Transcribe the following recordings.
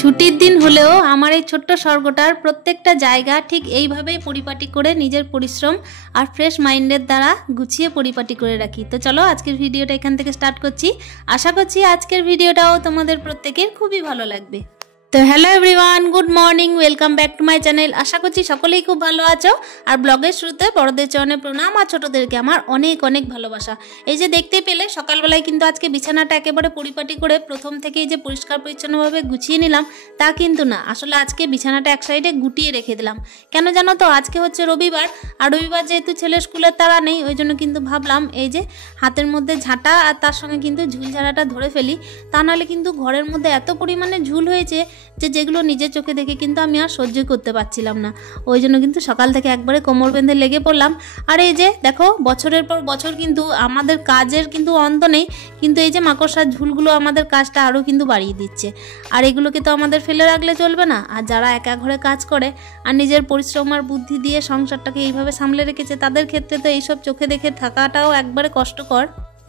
ছুটির দিন হলেও আমার এই ছোট্ট স্বর্গটার প্রত্যেকটা জায়গা ঠিক এইভাবেই পরিপাটি করে নিজের পরিশ্রম আর ফ্রেশ মাইন্ডের দ্বারা গুছিয়ে পরিপাটি করে রাখি। তো চলো আজকের ভিডিওটা এখান থেকে স্টার্ট করছি। আশা করছি আজকের ভিডিওটাও তোমাদের প্রত্যেকের খুবই ভালো লাগবে। তো hello everyone, good morning, welcome back to my channel. আশা করছি সকলেই খুব ভালো আছো। আর ব্লগের শুরুতে বড়দের চরণে প্রণাম আর ছোটদেরকে আমার অনেক অনেক ভালোবাসা। এই যে দেখতে পেলে সকালবেলায় কিন্তু আজকে বিছানাটা একেবারে পরিপাটি করে প্রথম থেকেই যে পরিষ্কার পরিচ্ছন্নভাবে গুছিয়ে নিলাম তা কিন্তু না, আসলে আজকে বিছানাটা এক সাইডে গুটিয়ে রেখে দিলাম। কেন জানো তো, আজকে হচ্ছে রবিবার, আর রবিবার যেহেতু ছেলের স্কুলের তাড়া নেই, ওই জন্য কিন্তু ভাবলাম এই যে হাতের মধ্যে ঝাঁটা আর তার সঙ্গে কিন্তু ঝুল ঝাড়াটা ধরে ফেলি। তা নাহলে কিন্তু ঘরের মধ্যে এত পরিমাণে ঝুল হয়েছে যেগুলো নিজের চোখে দেখে কিন্তু আমি আর সহ্য করতে পারছিলাম না। ওই জন্য কিন্তু সকাল থেকে একবারে কোমর বেঁধে লেগে পড়লাম। আর এই যে দেখো, বছরের পর বছর কিন্তু আমাদের কাজের কিন্তু অন্ত নেই, কিন্তু এই যে মাকড়সার ঝুলগুলো আমাদের কাজটা আরও কিন্তু বাড়িয়ে দিচ্ছে। আর এগুলোকে তো আমাদের ফেলে রাখলে চলবে না। আর যারা একা ঘরে কাজ করে আর নিজের পরিশ্রম আর বুদ্ধি দিয়ে সংসারটাকে এইভাবে সামলে রেখেছে, তাদের ক্ষেত্রে তো এইসব চোখে দেখে থাকাটাও একবারে কষ্টকর।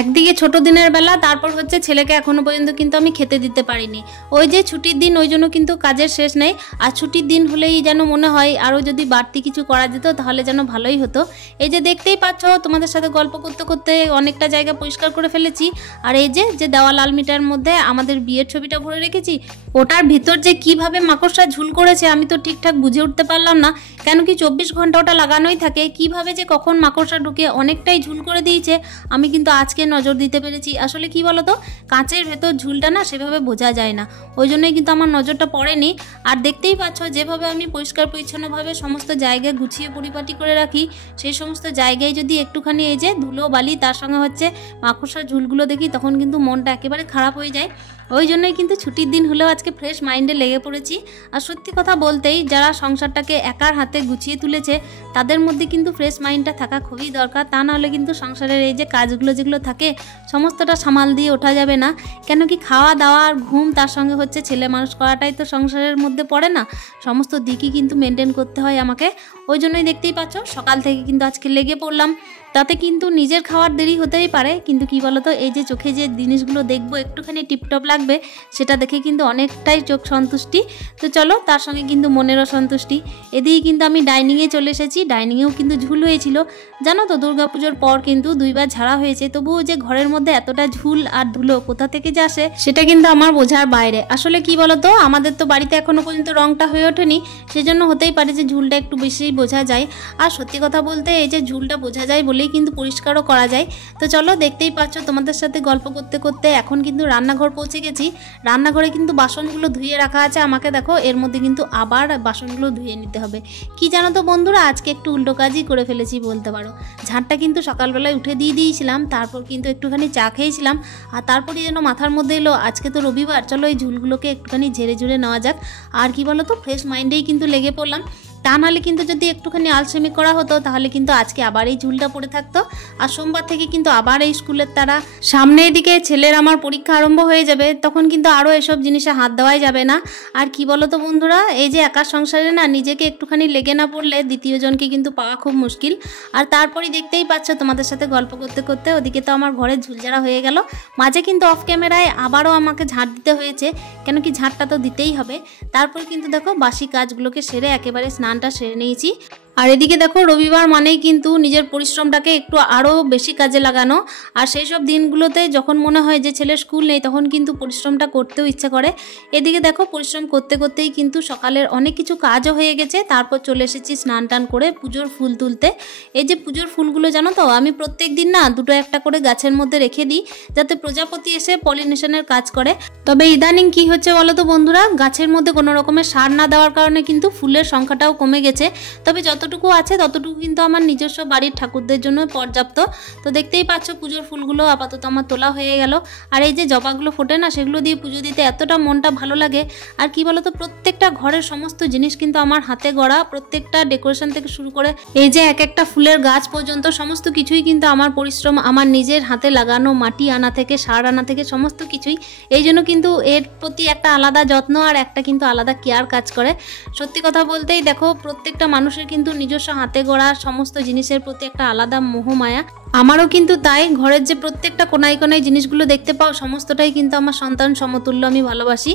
একদিকে ছোট দিনের বেলা, তারপর হচ্ছে ছেলেকে এখনো পর্যন্ত কিন্তু আমি খেতে দিতে পারিনি। ওই যে ছুটির দিন, ওই জন্য কিন্তু কাজের শেষ নেই। আর ছুটির দিন হলেই যেন মনে হয় আরও যদি বাড়তি কিছু করা যেত তাহলে যেন ভালোই হতো। এই যে দেখতেই পাচ্ছ, তোমাদের সাথে গল্প করতে করতে অনেকটা জায়গা পরিষ্কার করে ফেলেছি। আর এই যে দেওয়াল আলমিটার মধ্যে আমাদের বিয়ের ছবিটা ভরে রেখেছি, ওটার ভিতর যে কিভাবে মাকড়সা ঝুল করেছে আমি তো ঠিকঠাক বুঝে উঠতে পারলাম না। কেন কি 24 ঘন্টা ওটা লাগানোই থাকে, কিভাবে যে কখন মাকড়সা ঢুকে অনেকটাই ঝুল করে দিয়েছে আমি কিন্তু আজকে নজর দিতে পেরেছি। আসলে কি বলতো, কাঁচের ভেতর ঝুলটা না সেভাবে বোঝা যায় না, ওই জন্যই কিন্তু আমার নজরটা পড়েনি। আর দেখতেই পাচ্ছ যেভাবে আমি পরিষ্কার পরিচ্ছন্নভাবে সমস্ত জায়গায় গুছিয়ে পরিপাটি করে রাখি, সেই সমস্ত জায়গায় যদি একটুখানি এই যে ধুলো বালি তার সঙ্গে হচ্ছে মাকড়সার ঝুলগুলো দেখি, তখন কিন্তু মনটা একেবারে খারাপ হয়ে যায়। ওই জন্যই কিন্তু ছুটির দিন হলেও আজকে ফ্রেশ মাইন্ডে লেগে পড়েছি। আর সত্যি কথা বলতেই, যারা সংসারটাকে একার হাতে গুছিয়ে তুলেছে তাদের মধ্যে কিন্তু ফ্রেশ মাইন্ডটা থাকা খুবই দরকার। তা নাহলে কিন্তু সংসারের এই যে কাজগুলো যেগুলো থাকে সমস্তটা সামাল দিয়ে ওঠা যাবে না। কেন কি খাওয়া দাওয়া আর ঘুম, তার সঙ্গে হচ্ছে ছেলে মানুষ করাটাই তো সংসারের মধ্যে পড়ে না, সমস্ত দিকই কিন্তু মেনটেন করতে হয় আমাকে। ওই জন্যই দেখতেই পাচ্ছ সকাল থেকে কিন্তু আজকে লেগে পড়লাম। তাতে কিন্তু নিজের খাওয়ার দেরি হতেই পারে, কিন্তু কি বলতো, এই যে চোখে যে জিনিসগুলো দেখবো একটুখানি টিপটপ লাগবে, সেটা দেখে কিন্তু অনেকটাই চোখ সন্তুষ্টি। তো চলো, তার সঙ্গে কিন্তু মনেরও সন্তুষ্টি। এদিকে কিন্তু আমি ডাইনিংয়ে চলে এসেছি। ডাইনিংয়েও কিন্তু ঝুল হয়েছিল, জানো তো, দুর্গাপুজোর পর কিন্তু 2 বার ঝাড়া হয়েছে, তবুও যে ঘরের মধ্যে এতটা ঝুল আর ধুলো কোথা থেকে যে আসে সেটা কিন্তু আমার বোঝার বাইরে। আসলে কি বলতো, আমাদের তো বাড়িতে এখনো পর্যন্ত রংটা হয়ে ওঠেনি, সেজন্য হতেই পারে যে ঝুলটা একটু বেশি বোঝা যায়। আর সত্যি কথা বলতে, এই যে ঝুলটা বোঝা যায় বলেই কিন্তু পরিষ্কারও করা যায়। তো চলো, দেখতেই পাচ্ছ তোমাদের সাথে গল্প করতে করতে এখন কিন্তু রান্নাঘর পৌঁছে গেছি। রান্নাঘরে কিন্তু বাসনগুলো ধুয়ে রাখা আছে আমাকে, দেখো এর মধ্যে কিন্তু আবার বাসনগুলো ধুয়ে নিতে হবে। কি জানো তো বন্ধুরা, আজকে একটু উল্টো কাজই করে ফেলেছি বলতে পারো। ঝাঁটটা কিন্তু সকালবেলায় উঠে দিয়েছিলাম, তারপর কিন্তু একটুখানি চা খেয়েছিলাম, আর তারপরই যেন মাথার মধ্যে এলো আজকে তো রবিবার, চলো এই ঝুলগুলোকে একটুখানি ঝেড়ে ঝুড়ে নেওয়া যাক। আর কি বলো তো, ফ্রেশ মাইন্ডেই কিন্তু লেগে পড়লাম। তা নাহলে কিন্তু যদি একটুখানি আলসেমি করা হতো তাহলে কিন্তু আজকে আবার এই ঝুলটা পড়ে থাকতো। আর সোমবার থেকে কিন্তু আবার এই স্কুলের তারা, সামনে এদিকে ছেলের আমার পরীক্ষা আরম্ভ হয়ে যাবে, তখন কিন্তু আরও এসব জিনিসে হাত দেওয়াই যাবে না। আর কি বলো তো বন্ধুরা, এই যে একার সংসারে না নিজেকে একটুখানি লেগে না পড়লে দ্বিতীয় জনকে কিন্তু পাওয়া খুব মুশকিল। আর তারপরেই দেখতেই পাচ্ছ তোমাদের সাথে গল্প করতে করতে ওদিকে তো আমার ঘরে ঝুলঝাড়া হয়ে গেল। মাঝে কিন্তু অফ ক্যামেরায় আবারও আমাকে ঝাঁট দিতে হয়েছে, কেন কি ঝাঁটটা তো দিতেই হবে। তারপর কিন্তু দেখো বাসি কাজগুলোকে সেরে একেবারে স্নানটা সেরে নিয়েছি। আর এদিকে দেখো, রবিবার মানেই কিন্তু নিজের পরিশ্রমটাকে একটু আরও বেশি কাজে লাগানো। আর সেই সব দিনগুলোতে যখন মনে হয় যে ছেলের স্কুল নেই, তখন কিন্তু পরিশ্রমটা করতেও ইচ্ছা করে। এদিকে দেখো, পরিশ্রম করতে করতেই কিন্তু সকালের অনেক কিছু কাজও হয়ে গেছে। তারপর চলে এসেছি স্নান টান করে পুজোর ফুল তুলতে। এই যে পুজোর ফুলগুলো জানো তো, আমি প্রত্যেক দিন না 2টো 1টা করে গাছের মধ্যে রেখে দিই, যাতে প্রজাপতি এসে পলিনেশনের কাজ করে। তবে ইদানিং কি হচ্ছে বলো তো বন্ধুরা, গাছের মধ্যে কোনো রকমের সার না দেওয়ার কারণে কিন্তু ফুলের সংখ্যাটাও কমে গেছে। তবে যতটুকু আছে ততটুকু কিন্তু আমার নিজস্ব বাড়ির ঠাকুরদের জন্য পর্যাপ্ত। তো দেখতেই পাচ্ছ পুজোর ফুলগুলো আপাতত আমার তোলা হয়ে গেল। আর এই যে জবাগুলো ফোটে না, সেগুলো দিয়ে পুজো দিতে এতটা মনটা ভালো লাগে। আর কি বলতো, প্রত্যেকটা ঘরের সমস্ত জিনিস কিন্তু আমার হাতে গড়া, প্রত্যেকটা ডেকোরেশন থেকে শুরু করে এই যে এক একটা ফুলের গাছ পর্যন্ত সমস্ত কিছুই কিন্তু আমার পরিশ্রম, আমার নিজের হাতে লাগানো, মাটি আনা থেকে সার আনা থেকে সমস্ত কিছুই। এই জন্য কিন্তু এর প্রতি একটা আলাদা যত্ন আর একটা কিন্তু আলাদা কেয়ার কাজ করে। সত্যি কথা বলতেই দেখো, প্রত্যেকটা মানুষের কিন্তু কিন্তু নিজস্ব হাতে গড়া সমস্ত জিনিসের প্রতি একটা আলাদা মোহমায়া। আমারও কিন্তু তাই। ঘরের যে প্রত্যেকটা কোনায় কোনায় জিনিসগুলো দেখতে পাও সমস্তটাই কিন্তু আমার সন্তান সমতুল্য আমি ভালোবাসি।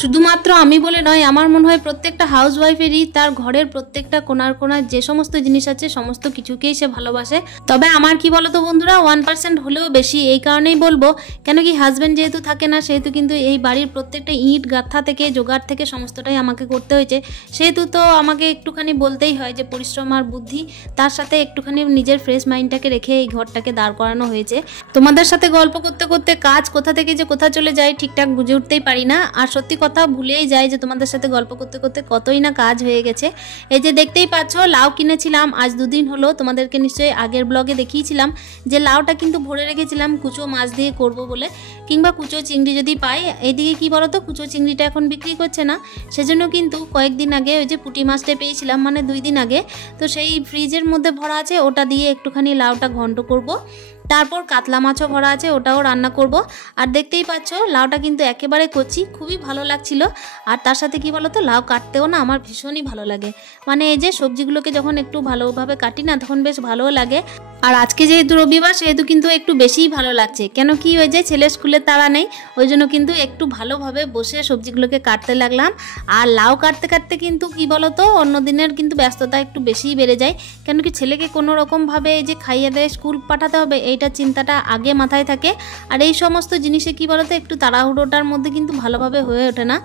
শুধুমাত্র আমি বলে নয়, আমার মনে হয় প্রত্যেকটা হাউস ওয়াইফেরই তার ঘরের প্রত্যেকটা কোনার কোনার যে সমস্ত জিনিস আছে সমস্ত কিছুকেই সে ভালোবাসে। তবে আমার কি বলতো বন্ধুরা, 1% হলেও বেশি। এই কারণেই বলবো, কেন কি হাজব্যান্ড যেহেতু থাকে না, সেহেতু কিন্তু এই বাড়ির প্রত্যেকটা ইট গাঁথা থেকে জোগাড় থেকে সমস্তটাই আমাকে করতে হয়েছে। সেহেতু তো আমাকে একটুখানি বলতেই হয় যে পরিশ্রম আর বুদ্ধি, তার সাথে একটুখানি নিজের ফ্রেশ মাইন্ডটাকে রেখে এই ঘরটাকে দাঁড় করানো হয়েছে। তোমাদের সাথে গল্প করতে করতে কাজ কোথা থেকে যে কোথা চলে যায় ঠিকঠাক বুঝে উঠতেই পারি না। আর সত্যি কথা ভুলেই যায় যে তোমাদের সাথে গল্প করতে করতে কতই না কাজ হয়ে গেছে। এই যে দেখতেই পাচ্ছ, লাউ কিনেছিলাম আজ 2 দিন হলো। তোমাদেরকে নিশ্চয়ই আগের ব্লগে দেখিয়েছিলাম যে লাউটা কিন্তু ভরে রেখেছিলাম কুচো মাছ দিয়ে করব বলে, কিংবা কুচো চিংড়ি যদি পাই। এইদিকে কি বলতো, কুচো চিংড়িটা এখন বিক্রি করছে না, সেজন্য কিন্তু কয়েকদিন আগে ওই যে পুঁটি মাছটা পেয়েছিলাম, মানে 2 দিন আগে, তো সেই ফ্রিজের মধ্যে ভরা আছে, ওটা দিয়ে একটুখানি লাউটা ঘন্ট করব। তারপর কাতলা মাছও ভরা আছে, ওটাও রান্না করব। আর দেখতেই পাচ্ছ লাউটা কিন্তু একেবারে কচি, খুবই ভালো লাগছিল। আর তার সাথে কি বলতো, লাউ কাটতেও না আমার ভীষণই ভালো লাগে। মানে এই যে সবজিগুলোকে যখন একটু ভালোভাবে কাটি না, তখন বেশ ভালোও লাগে। আর আজকে যেহেতু রবিবার, সেহেতু কিন্তু একটু বেশিই ভালো লাগছে। কেন কি হয়ে যায়, ছেলের স্কুলের তাড়া নেই, ওই জন্য কিন্তু একটু ভালোভাবে বসে সবজিগুলোকে কাটতে লাগলাম। আর লাউ কাটতে কাটতে কিন্তু কি বলতো, অন্য দিনের কিন্তু ব্যস্ততা একটু বেশিই বেড়ে যায়। কেন কি ছেলেকে কোনো রকমভাবে এই যে খাইয়ে দেয় স্কুল পাঠাতে হবে, এইটা চিন্তাটা আগে মাথায় থাকে। আর এই সমস্ত জিনিসে কি বলতো, একটু তাড়াহুড়োটার মধ্যে কিন্তু ভালোভাবে হয়ে ওঠে না।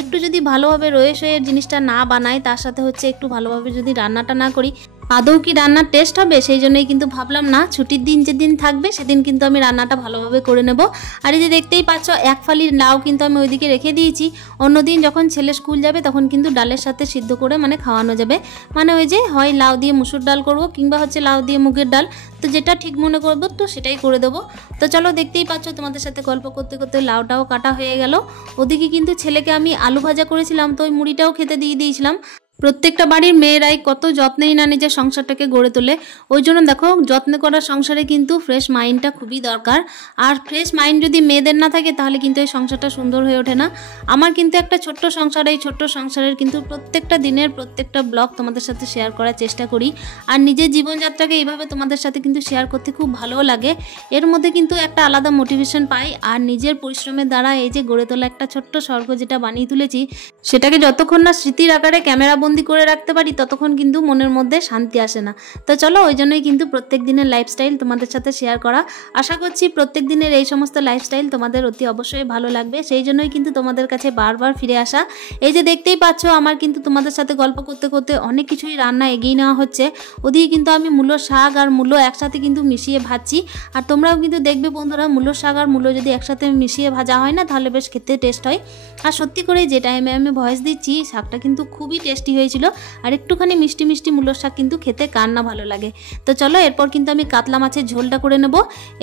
একটু যদি ভালোভাবে রয়ে সয়ে জিনিসটা না বানাই, তার সাথে হচ্ছে একটু ভালোভাবে যদি রান্নাটা না করি, আদৌ কি রান্নার টেস্ট হবে? সেই জন্যই কিন্তু ভাবলাম না, ছুটির দিন যেদিন থাকবে সেদিন কিন্তু আমি রান্নাটা ভালোভাবে করে নেব। আর এই যে দেখতেই পাচ্ছ, এক ফালি লাউ কিন্তু আমি ওইদিকে রেখে দিয়েছি। অন্যদিন যখন ছেলে স্কুল যাবে তখন কিন্তু ডালের সাথে সিদ্ধ করে মানে খাওয়ানো যাবে। মানে ওই যে হয় লাউ দিয়ে মুসুর ডাল করব, কিংবা হচ্ছে লাউ দিয়ে মুগের ডাল, তো যেটা ঠিক মনে করবো তো সেটাই করে দেবো। তো চলো, দেখতেই পাচ্ছ তোমাদের সাথে গল্প করতে করতে লাউটাও কাটা হয়ে গেল। ওদিকে কিন্তু ছেলেকে আমি আলু ভাজা করেছিলাম, তো ওই মুড়িটাও খেতে দিয়ে দিয়েছিলাম। প্রত্যেকটা বাড়ির মেয়েরাই কত যত্নেই না নিজের সংসারটাকে গড়ে তোলে। ওই জন্য দেখো, যত্ন করার সংসারে কিন্তু ফ্রেশ মাইন্ডটা খুবই দরকার। আর ফ্রেশ মাইন্ড যদি মেয়েদের না থাকে, তাহলে কিন্তু এই সংসারটা সুন্দর হয়ে ওঠে না। আমার কিন্তু একটা ছোট্ট সংসার, এই ছোট্ট সংসারের কিন্তু প্রত্যেকটা দিনের প্রত্যেকটা ব্লগ তোমাদের সাথে শেয়ার করার চেষ্টা করি। আর নিজের জীবনযাত্রাকে এইভাবে তোমাদের সাথে কিন্তু শেয়ার করতে খুব ভালো লাগে। এর মধ্যে কিন্তু একটা আলাদা মোটিভেশন পাই। আর নিজের পরিশ্রমের দ্বারা এই যে গড়ে তোলা একটা ছোট্ট স্বর্গ যেটা বানিয়ে তুলেছি, সেটাকে যতক্ষণ না স্মৃতির আকারে ক্যামেরা বন্দি করে রাখতে পারি, ততক্ষণ কিন্তু মনের মধ্যে শান্তি আসে না। তো চলো, ওই জন্যই কিন্তু প্রত্যেক দিনের লাইফস্টাইল তোমাদের সাথে শেয়ার করা। আশা করছি প্রত্যেক দিনের এই সমস্ত লাইফস্টাইল তোমাদের অতি অবশ্যই ভালো লাগবে। সেই জন্যই কিন্তু তোমাদের কাছে বারবার ফিরে আসা। এই যে দেখতেই পাচ্ছ, আমার কিন্তু তোমাদের সাথে গল্প করতে করতে অনেক কিছুই রান্না এগিয়ে নেওয়া হচ্ছে। ওদিকে কিন্তু আমি মূলো শাক আর মূলো একসাথে কিন্তু মিশিয়ে ভাজছি। আর তোমরাও কিন্তু দেখবে বন্ধুরা, মূলো শাক আর মূলো যদি একসাথে মিশিয়ে ভাজা হয় না, তাহলে বেশ খেতে টেস্ট হয়। আর সত্যি করে যে টাইমে আমি ভয়েস দিচ্ছি, শাকটা কিন্তু খুবই টেস্টি হয়েছিল। আর একটুখানি মিষ্টি মিষ্টি মূলোর শাক কিন্তু খেতে কার না ভালো লাগে। তো চলো, এরপর কিন্তু আমি কাতলা মাছের ঝোলটা করে নেব।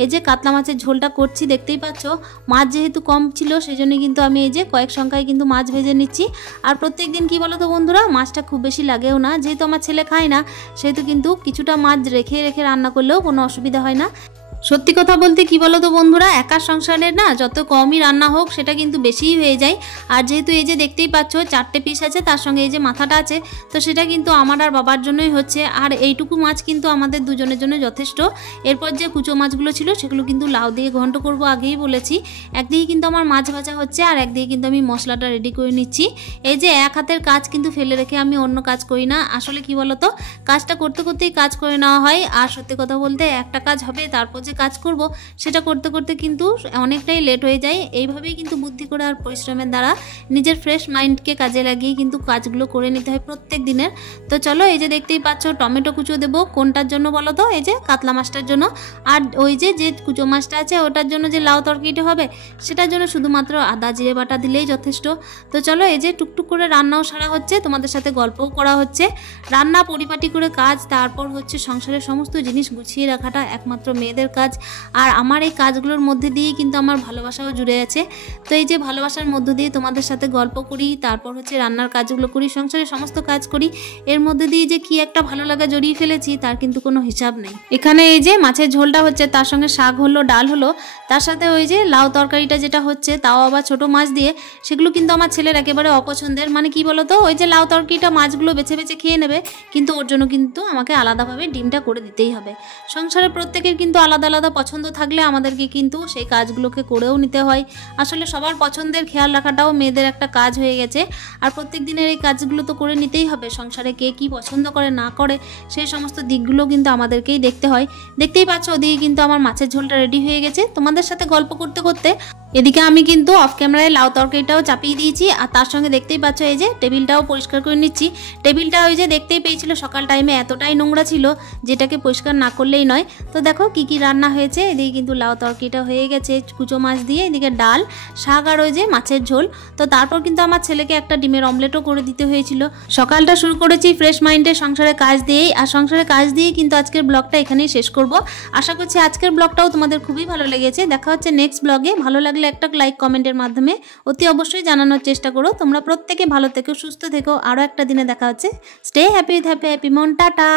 এই যে কাতলা মাছের ঝোলটা করছি, দেখতেই পাচ্ছ মাছ যেহেতু কম ছিল, সেই জন্য কিন্তু আমি এই যে কয়েক সংখ্যায় কিন্তু মাছ ভেজে নিচ্ছি। আর প্রত্যেক দিন কি বলো তো বন্ধুরা, মাছটা খুব বেশি লাগেও না, যেহেতু আমার ছেলে খায় না, সেহেতু কিন্তু কিছুটা মাছ রেখে রেখে রান্না করলেও কোনো অসুবিধা হয় না। সত্যি কথা বলতে কি বলো তো বন্ধুরা, একা সংসারের না যত কমই রান্না হোক, সেটা কিন্তু বেশিই হয়ে যায়। আর যেহেতু এই যে দেখতেই পাচ্ছ 4টে পিস আছে, তার সঙ্গে এই যে মাথাটা আছে, তো সেটা কিন্তু আমার আর বাবার জন্যই হচ্ছে। আর এইটুকু মাছ কিন্তু আমাদের দুজনের জন্য যথেষ্ট। এরপর যে কুচো মাছগুলো ছিল, সেগুলো কিন্তু লাউ দিয়ে ঘন্ট করব, আগেই বলেছি। একদিকে কিন্তু আমার মাছ ভাজা হচ্ছে, আর একদিকে কিন্তু আমি মশলাটা রেডি করে নিচ্ছি। এই যে এক হাতের কাজ কিন্তু ফেলে রেখে আমি অন্য কাজ করি না। আসলে কি বলো তো, কাজটা করতে করতেই কাজ করে নেওয়া হয়। আর সত্যি কথা বলতে, একটা কাজ হবে, তারপর কাজ করব, সেটা করতে করতে কিন্তু অনেকটাই লেট হয়ে যায়। এইভাবেই কিন্তু বুদ্ধি করে আর পরিশ্রমের দ্বারা নিজের ফ্রেশ মাইন্ডকে কাজে লাগিয়ে কিন্তু কাজগুলো করে নিতে হয় প্রত্যেক দিনের। তো চলো, এই যে দেখতেই পাচ্ছ টমেটো কুচো দেবো। কোনটার জন্য বলো তো? এই যে কাতলা মাছটার জন্য। আর ওই যে যে কুচো মাছটা আছে, ওটার জন্য যে লাউ তরকারিটা হবে, সেটার জন্য শুধুমাত্র আদা জিরে বাটা দিলেই যথেষ্ট। তো চলো, এই যে টুকটুক করে রান্নাও সারা হচ্ছে, তোমাদের সাথে গল্পও করা হচ্ছে। রান্না পরিপাটি করে কাজ, তারপর হচ্ছে সংসারের সমস্ত জিনিস গুছিয়ে রাখাটা একমাত্র মেয়েদের কাজ। কাজ। আর আমার এই কাজগুলোর মধ্যে দিয়েই কিন্তু আমার ভালোবাসাও জুড়ে আছে। তো এই যে ভালোবাসার মধ্য দিয়ে তোমাদের সাথে গল্প করি, তারপর হচ্ছে রান্নার কাজগুলো করি, সংসারের সমস্ত কাজ করি, এর মধ্যে দিয়ে যে কি একটা ভালো লাগা জড়িয়ে ফেলেছি তার কিন্তু কোনো হিসাব নেই। এখানে এই যে মাছের ঝোলটা হচ্ছে, তার সঙ্গে শাক হলো, ডাল হলো, তার সাথে ওই যে লাউ তরকারিটা যেটা হচ্ছে তাও আবার ছোট মাছ দিয়ে, সেগুলো কিন্তু আমার ছেলের একেবারে অপছন্দের। মানে কি বলতো, ওই যে লাউ তরকারিটা মাছগুলো বেছে বেছে খেয়ে নেবে, কিন্তু ওর জন্য কিন্তু আমাকে আলাদাভাবে ডিমটা করে দিতেই হবে। সংসারে প্রত্যেকের কিন্তু আলাদা আলাদা পছন্দ থাকলে আমাদেরকে কিন্তু সেই কাজগুলোকে করেও নিতে হয়। আসলে সবার পছন্দের খেয়াল রাখাটাও মেয়েদের একটা কাজ হয়ে গেছে। আর প্রত্যেক দিনের এই কাজগুলো তো করে নিতেই হবে। সংসারে কে কী পছন্দ করে না করে সেই সমস্ত দিকগুলো কিন্তু আমাদেরকেই দেখতে হয়। দেখতেই পাচ্ছ ওদিকে কিন্তু আমার মাছের ঝোলটা রেডি হয়ে গেছে। তোমাদের সাথে গল্প করতে করতে এদিকে আমি কিন্তু অফ ক্যামেরায় লাউ তরকারিটাও চাপিয়ে দিয়েছি, আর তার সঙ্গে দেখতেই পাচ্ছ এই যে টেবিলটাও পরিষ্কার করে নিচ্ছি। টেবিলটা ওই যে দেখতেই পেয়েছিল সকাল টাইমে এতটাই নোংরা ছিল যেটাকে পরিষ্কার না করলেই নয়। তো দেখো কি কি রান্না হয়েছে। এদিকে কিন্তু লাউ তরকারিটা হয়ে গেছে কুচো মাছ দিয়ে, এদিকে ডাল, শাক আর ওই যে মাছের ঝোল। তো তারপর কিন্তু আমার ছেলেকে একটা ডিমের অমলেটও করে দিতে হয়েছিল। সকালটা শুরু করেছি ফ্রেশ মাইন্ডে সংসারের কাজ দিয়েই, আর সংসারের কাজ দিয়েই কিন্তু আজকের ব্লগটা এখানেই শেষ করব। আশা করছি আজকের ব্লগটাও তোমাদের খুবই ভালো লেগেছে। দেখা হচ্ছে নেক্সট ব্লগে। ভালো লাগলে একটা লাইক কমেন্টের মাধ্যমে অতি অবশ্যই জানানোর চেষ্টা করো। তোমরা প্রত্যেকে ভালো থেকো, সুস্থ থেকো। আরও একটা দিনে দেখা হচ্ছে। Stay happy with happy happy মন। টাটা।